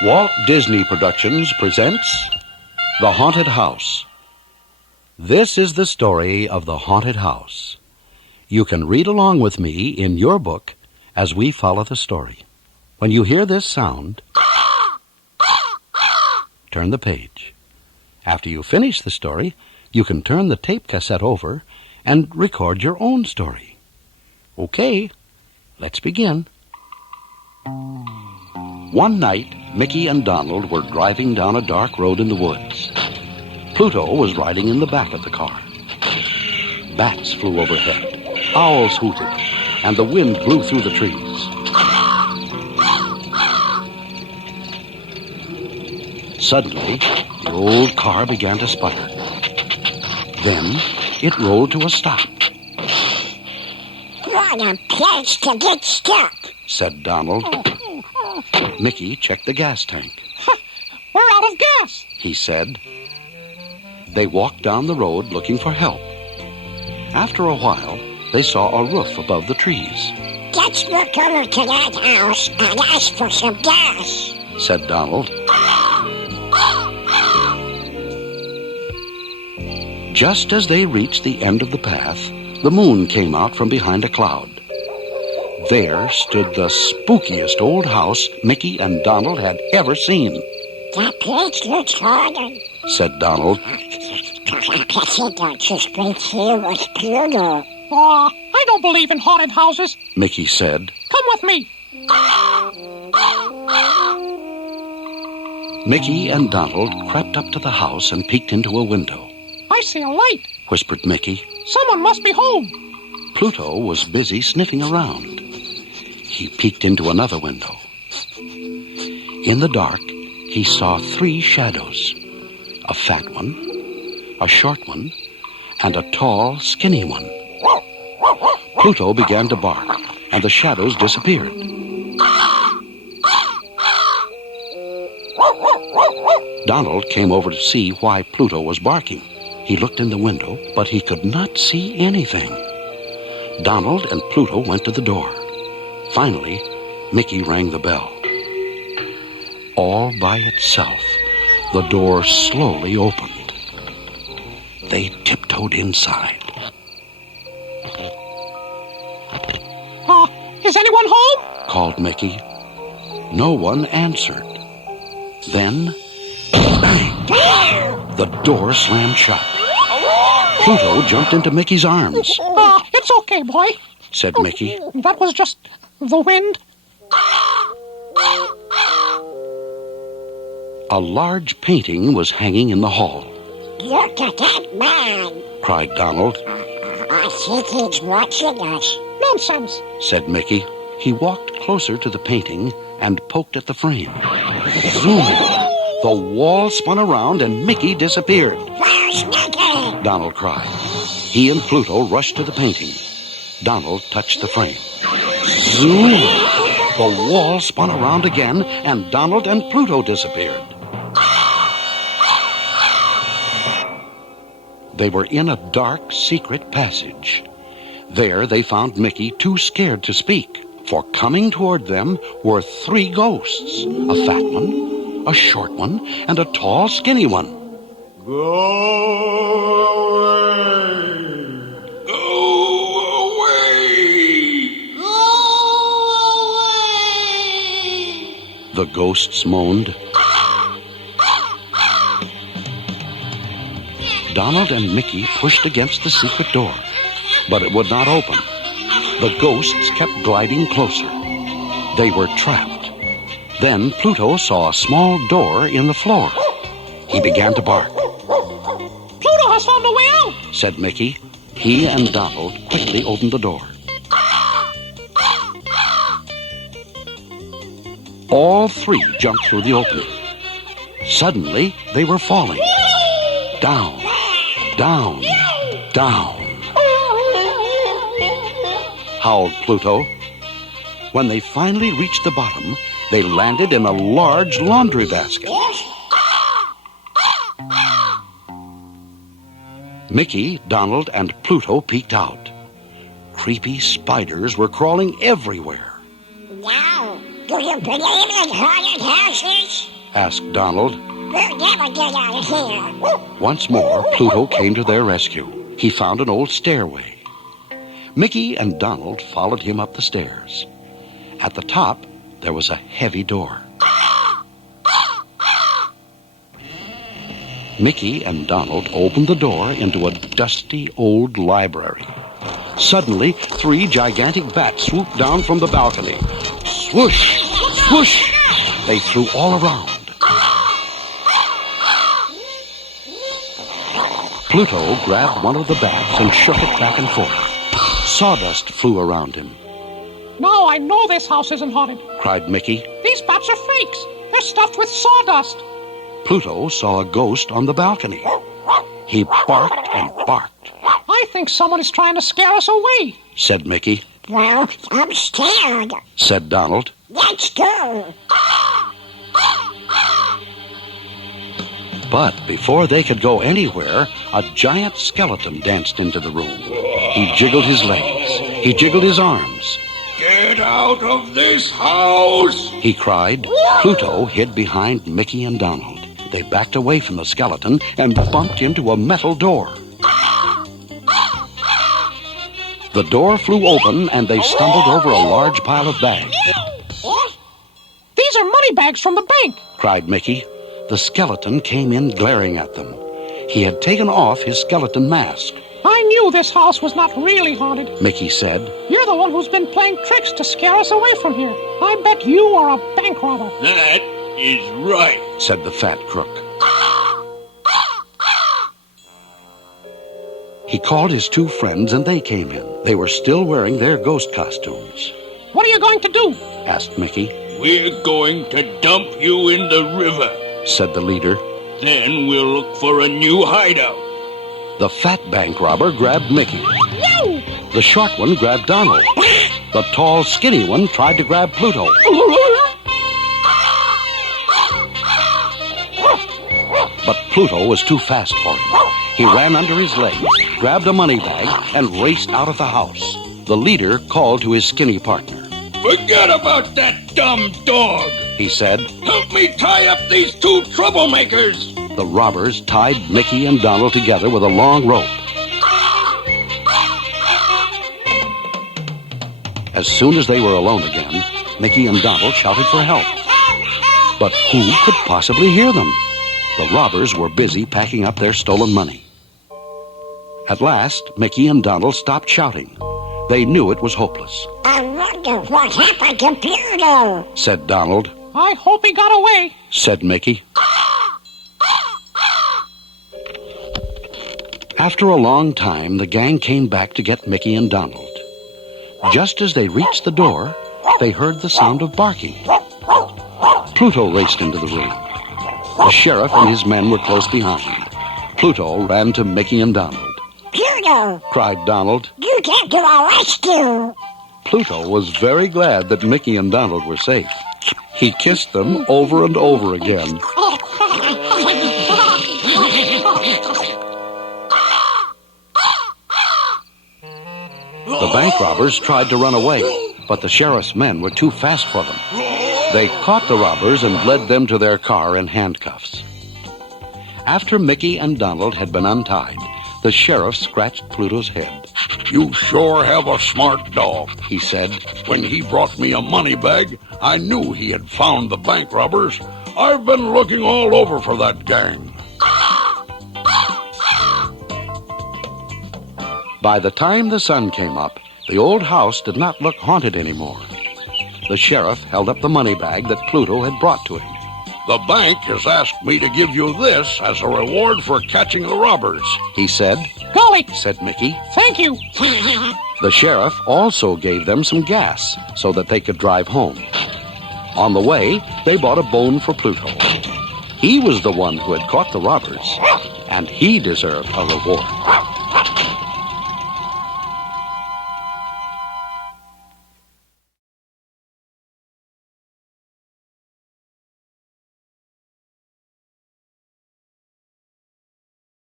Walt Disney Productions presents The Haunted House. This is the story of the haunted house. You can read along with me in your book as we follow the story. When you hear this sound, turn the page. After you finish the story, you can turn the tape cassette over and record your own story. Okay, let's begin. One night, Mickey and Donald were driving down a dark road in the woods. Pluto was riding in the back of the car. Bats flew overhead, owls hooted, and the wind blew through the trees. Suddenly, the old car began to sputter. Then, it rolled to a stop. What a place to get stuck, said Donald. Mickey checked the gas tank. We're out of gas, he said. They walked down the road looking for help. After a while, they saw a roof above the trees. Let's look over to that house and ask for some gas, said Donald. Just as they reached the end of the path, the moon came out from behind a cloud. There stood the spookiest old house Mickey and Donald had ever seen. That place looks haunted, said Donald. Cassette don't just bring here was Pluto. I don't believe in haunted houses, Mickey said. Come with me. Mickey and Donald crept up to the house and peeked into a window. I see a light, whispered Mickey. Someone must be home. Pluto was busy sniffing around. He peeked into another window. In the dark, he saw 3 shadows. A fat one, a short one, and a tall, skinny one. Pluto began to bark, and the shadows disappeared. Donald came over to see why Pluto was barking. He looked in the window, but he could not see anything. Donald and Pluto went to the door. Finally, Mickey rang the bell. All by itself, the door slowly opened. They tiptoed inside. Is anyone home? called Mickey. No one answered. Then, bang! The door slammed shut. Pluto jumped into Mickey's arms. It's okay, boy, said Mickey. That was just the wind. A large painting was hanging in the hall. Look at that man, cried Donald. I think he's watching us. Nonsense, said Mickey. He walked closer to the painting and poked at the frame. Zoom! The wall spun around and Mickey disappeared. Where's Mickey? Donald cried. He and Pluto rushed to the painting. Donald touched the frame. Zoom! The wall spun around again and Donald and Pluto disappeared. They were in a dark, secret passage. There they found Mickey too scared to speak, for coming toward them were 3 ghosts. A fat one, a short one, and a tall, skinny one. Go away! Go away! Go away! The ghosts moaned. Donald and Mickey pushed against the secret door, but it would not open. The ghosts kept gliding closer. They were trapped. Then Pluto saw a small door in the floor. He began to bark. Pluto has found a way out, said Mickey. He and Donald quickly opened the door. All 3 jumped through the opening. Suddenly, they were falling. Down, down, down, howled Pluto. When they finally reached the bottom, they landed in a large laundry basket. Mickey, Donald, and Pluto peeked out. Creepy spiders were crawling everywhere. No, Do you believe in haunted houses? asked Donald. We'll never get out of here. Once more, Pluto came to their rescue. He found an old stairway. Mickey and Donald followed him up the stairs. At the top, there was a heavy door. Mickey and Donald opened the door into a dusty old library. Suddenly, 3 gigantic bats swooped down from the balcony. Swoosh! Swoosh! They flew all around. Pluto grabbed one of the bats and shook it back and forth. Sawdust flew around him. Now I know this house isn't haunted. Cried Mickey. These bats are fakes. They're stuffed with sawdust. Pluto saw a ghost on the balcony. He barked and barked. I think someone is trying to scare us away, said Mickey. Well, I'm scared. Said Donald. Let's go. But before they could go anywhere, a giant skeleton danced into the room. He jiggled his legs. He jiggled his arms. Get out of this house! He cried. Pluto hid behind Mickey and Donald. They backed away from the skeleton and bumped into a metal door. The door flew open and they stumbled over a large pile of bags. These are money bags from the bank, cried Mickey. The skeleton came in glaring at them. He had taken off his skeleton mask. I knew this house was not really haunted. Mickey said. You're the one who's been playing tricks to scare us away from here. I bet you are a bank robber. That is right, said the fat crook. He called his 2 friends and they came in. They were still wearing their ghost costumes. What are you going to do? Asked Mickey. We're going to dump you in the river, said the leader. Then we'll look for a new hideout. The fat bank robber grabbed Mickey. No! The short one grabbed Donald. The tall, skinny one tried to grab Pluto. But Pluto was too fast for him. He ran under his legs, grabbed a money bag, and raced out of the house. The leader called to his skinny partner. Forget about that dumb dog, he said. Help me tie up these 2 troublemakers. The robbers tied Mickey and Donald together with a long rope. As soon as they were alone again, Mickey and Donald shouted for help. But who could possibly hear them? The robbers were busy packing up their stolen money. At last, Mickey and Donald stopped shouting. They knew it was hopeless. I wonder what happened to Pluto, said Donald. I hope he got away, said Mickey. After a long time, the gang came back to get Mickey and Donald. Just as they reached the door, they heard the sound of barking. Pluto raced into the room. The sheriff and his men were close behind. Pluto ran to Mickey and Donald. Pluto, cried Donald. You came to our rescue. Pluto was very glad that Mickey and Donald were safe. He kissed them over and over again. The bank robbers tried to run away, but the sheriff's men were too fast for them. They caught the robbers and led them to their car in handcuffs. After Mickey and Donald had been untied, the sheriff scratched Pluto's head. You sure have a smart dog, he said. When he brought me a money bag, I knew he had found the bank robbers. I've been looking all over for that gang. By the time the sun came up, the old house did not look haunted anymore. The sheriff held up the money bag that Pluto had brought to him. The bank has asked me to give you this as a reward for catching the robbers, he said. Golly, said Mickey. Thank you. The sheriff also gave them some gas so that they could drive home. On the way, they bought a bone for Pluto. He was the one who had caught the robbers, and he deserved a reward.